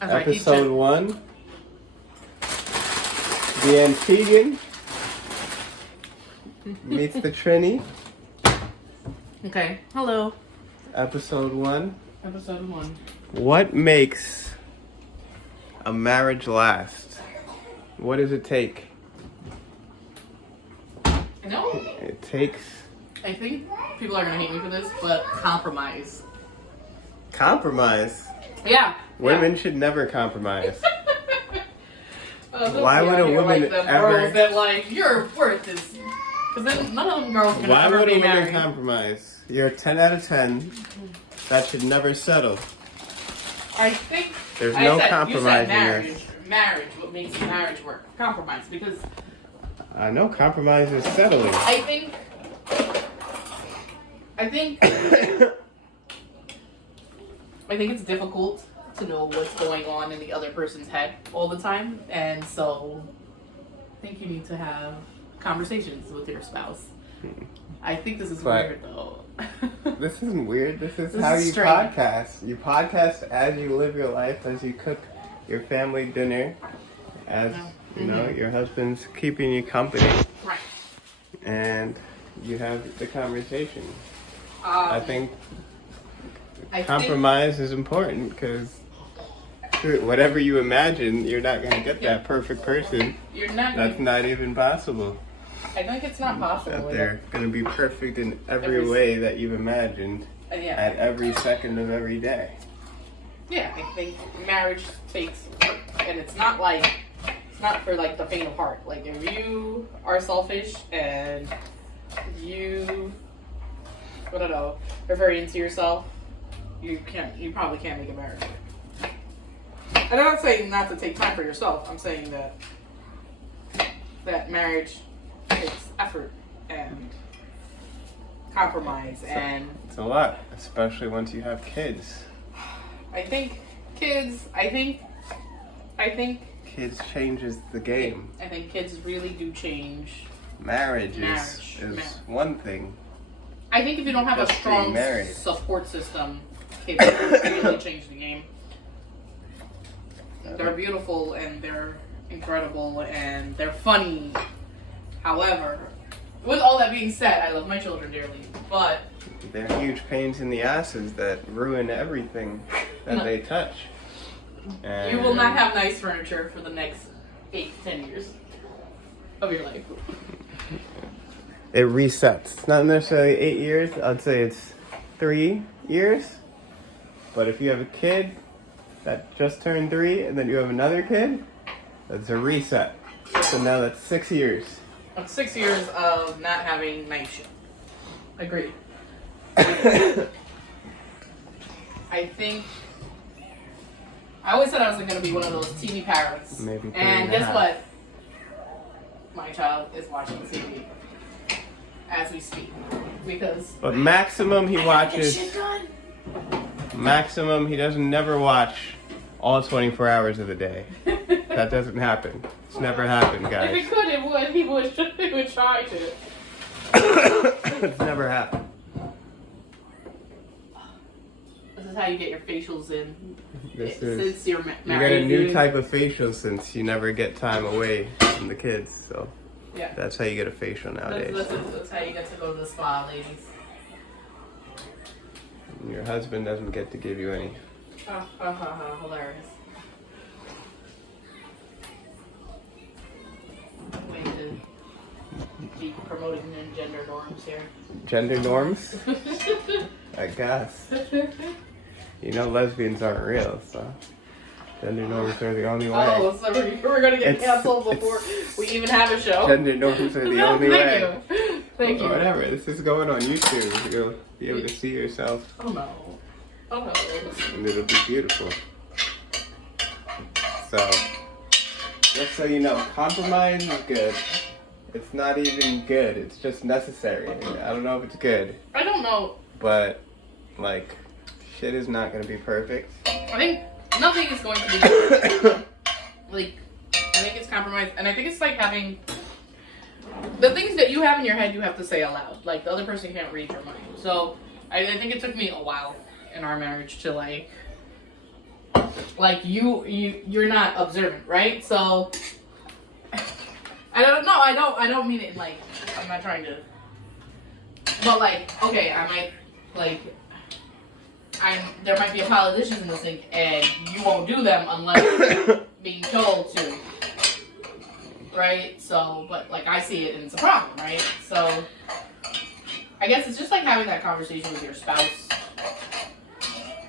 Episode 1. The Antiguan meets the Trini. Okay. Hello. Episode 1. Episode 1. What makes a marriage last? What does it take? No. It takes I think people are gonna hate me for this, but compromise. compromise. Yeah. Women should never compromise. Don't Why be would out a here woman like them ever- girls that like your worth is? Because then none of them girls are gonna Why ever would a be woman married. compromise? You're a 10 out of 10. That should never settle. I think There's I no said, compromise You said in this. marriage. What makes a marriage work? Compromise. Because I know compromise is settling. I think it's difficult to know what's going on in the other person's head all the time, and so I think you need to have conversations with your spouse. I think this is But- weird though. This isn't weird. This is This how is you strange. podcast. You podcast as you live your life, as you cook your family dinner, as you know your husband's keeping you company, Right. and you have the conversation. I think I compromise is important because whatever you imagine, you're not going to get that perfect person. think you're not. That's not even possible. I think it's not possible. That they're going to be perfect in every Every- way that you've imagined Yeah. at every second of every day. Yeah, I think marriage takes work, and it's not for like the faint of heart. Like if you are selfish and you, I don't know, are very into yourself, you probably can't make a marriage work. And I'm not saying not to take time for yourself. I'm saying that marriage takes effort and compromise, and It's a lot, especially once you have kids. I think kids. I think Kids changes the game. kids really do change. Marriage Marriage. is one thing. I think if you don't have Just a strong being married. support system, kids really change the game. They're beautiful and they're incredible and they're funny. However, with all that being said, I love my children dearly, but They're huge pains in the asses that ruin everything that No. they touch. And you will not have nice furniture for the next 8 to 10 years of your life. It resets. It's not necessarily 8 years. I'd say it's 3 years. But if you have a kid that just turned 3 and then you have another kid, that's a reset. So now that's 6 years. Of 6 years of not having night shift. Agreed. I always said I wasn't going to be one of those TV parents. Maybe 3 And and a guess half. what? My child is watching TV as we speak. Because But maximum he get watches, shit done. maximum he doesn't never watch all 24 hours of the day. That doesn't happen. It's never happened, If guys. it could, it would. He would try to. It's never happened. This is how you get your facials in. This Since is you're you married. got a new type of facial since you never get time away from the kids. So Yeah. that's how you get a facial nowadays. That's how you get to go to the spa, ladies. Your husband doesn't get to give you any. Hilarious. Way to be promoting gender norms here. Gender norms? I guess. You know lesbians aren't real, so gender norms are the only way. Oh, so we're gonna get It's- canceled before we even have a show. Gender norms are the only Thank way. you. Thank you. Whatever, this is going on YouTube. You'll be able to see yourself Oh no. Oh no. and it'll be beautiful. So, just so you know, compromise is good. It's not even good, it's just necessary. I don't know if it's good, I don't know. but like, shit is not gonna be perfect. I think nothing is going to be like. I think it's compromise, and I think it's like having the things that you have in your head. You have to say aloud. Like the other person can't read your mind. So I think it took me a while in our marriage to like like you're not observant, right? So I don't know. I don't mean it like I'm not trying to. But like, okay, I might like. There might be a pile of dishes in the sink, and you won't do them unless being told to, right? So, but like I see it, and it's a problem, right? So, I guess it's just like having that conversation with your spouse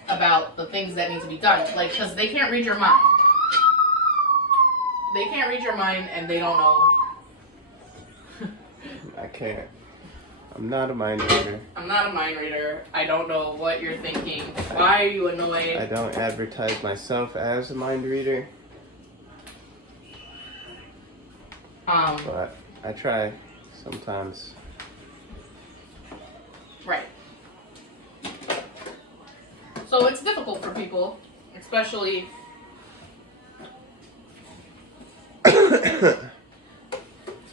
about the things that need to be done, like because they can't read your mind. They can't read your mind, and they don't know. I can't. I'm not a mind reader. I'm not a mind reader. I don't know what you're thinking. Why are you annoyed? I don't advertise myself as a mind reader, but I try sometimes. Right. So it's difficult for people, especially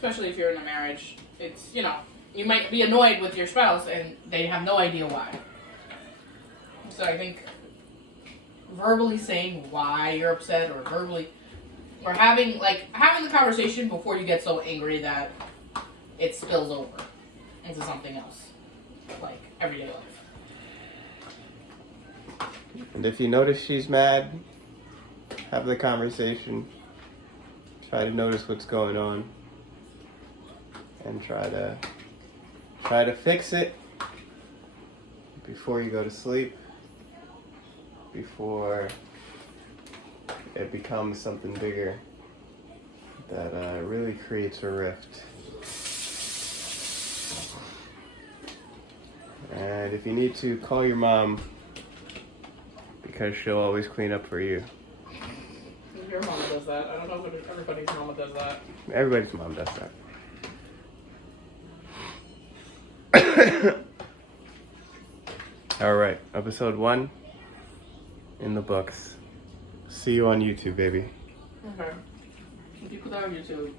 if you're in a marriage. It's, you know, you might be annoyed with your spouse and they have no idea why. So I think verbally saying why you're upset or having the conversation before you get so angry that it spills over into something else, like everyday life. And if you notice she's mad, have the conversation. Try to notice what's going on. And try to fix it before you go to sleep. Before it becomes something bigger that really creates a rift. And if you need to, call your mom, because she'll always clean up for you. Your mama does that. I don't know if everybody's mama does that. Everybody's mom does that. All right, episode 1 in the books. See you on YouTube, baby. Okay. If you put that on YouTube.